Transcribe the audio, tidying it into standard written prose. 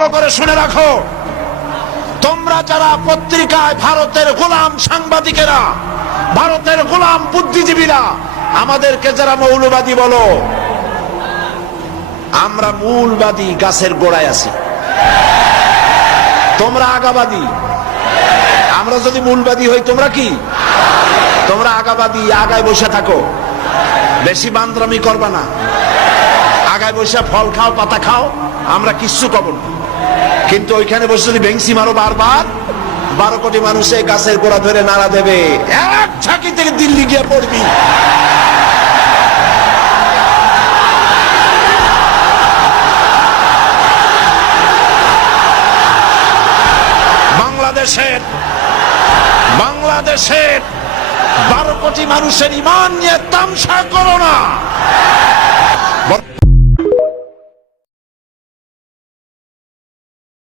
ভালো করে শুনে রাখো, তোমরা যারা পত্রিকায় ভারতের গোলাম সাংবাদিকেরা, ভারতের গোলাম বুদ্ধিজীবীরা আমাদেরকে যারা মৌলবাদী বলো, আমরা মূলবাদী গাছের গোড়ায় আছি, তোমরা আগাবাদী। আমরা যদি মূলবাদী হই, তোমরা কি? তোমরা আগাবাদী, আগায় বসে থাকো, বেশি বান্দরামি করবা না, আগায় বসে ফল খাও, পাতা খাও, আমরা কিচ্ছু কব না। কিন্তু ওইখানে বসে যদি ভেংসি মারো বারবার, 12 কোটি মানুষে গাছের গোড়া ধরে নাড়া দেবে, এক ঝাঁকি থেকে দিল্লি গিয়ে পড়বি। বাংলাদেশের 12 কোটি মানুষের ঈমান নিয়ে তামসা করো না।